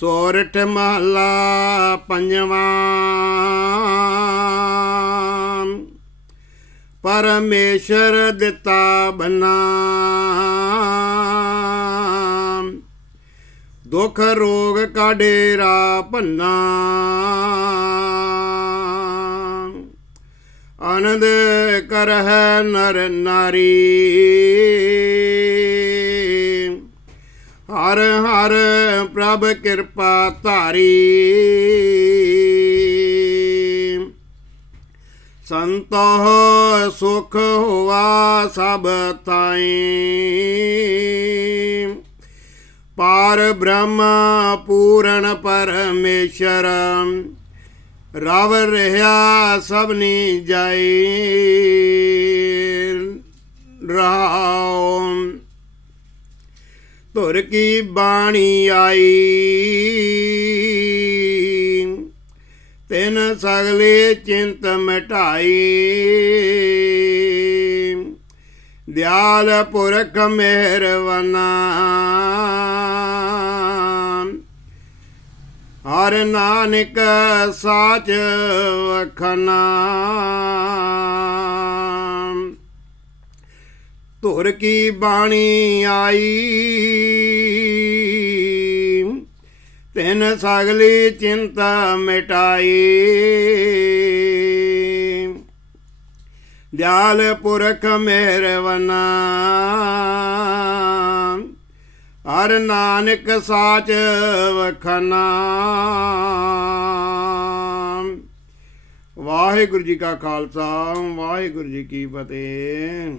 ਸੋਰਠ ਮਹਲਾ ਪੰਜਵਾਂ। ਪਰਮੇਸ਼ਰ ਦਿੱਤਾ ਬਨਾ। ਦੁਖ ਰੋਗ ਕਾ ਡੇਰਾ ਭੰਨਾ। ਆਨੰਦ ਕਰਹਿ ਨਰ ਨਾਰੀ। ਹਰ ਹਰ ਪ੍ਰਭ ਕਿਰਪਾ ਧਾਰੀ। ਸੰਤੋ ਸੁਖ ਹੋਆ ਸਭ ਤਾਈ। ਪਾਰ ਬ੍ਰਹਮ ਪੂਰਨ ਪਰਮੇਸ਼ਰ, ਰਵ ਰਹਾ ਸਭਨੀ ਜਾਈ ਰਾਮ ਧੁਰ ਕੀ ਬਾਣੀ ਆਈ? ਤਿਨ ਸਗਲੇ ਚਿੰਤ ਮਿਟਾਈ। ਦਿਆਲ ਪੁਰਖ ਮਿਹਰਵਨਾ ਹਰ ਨਾਨਕ ਸਾਚ ਵਖਨਾ। ਧੁਰ ਕੀ ਬਾਣੀ ਆਈ? ਤਿਨ ਸਗਲੀ ਚਿੰਤਾ ਮਿਟਾਈ। ਦਿਆਲ ਪੁਰਖ ਮਿਹਰਵਨਾ ਹਰ ਨਾਨਕ ਸਾਚ ਵਖਨਾ। ਵਾਹਿਗੁਰੂ ਜੀ ਕਾ ਖਾਲਸਾ, ਵਾਹਿਗੁਰੂ ਜੀ ਕੀ ਫਤਿਹ।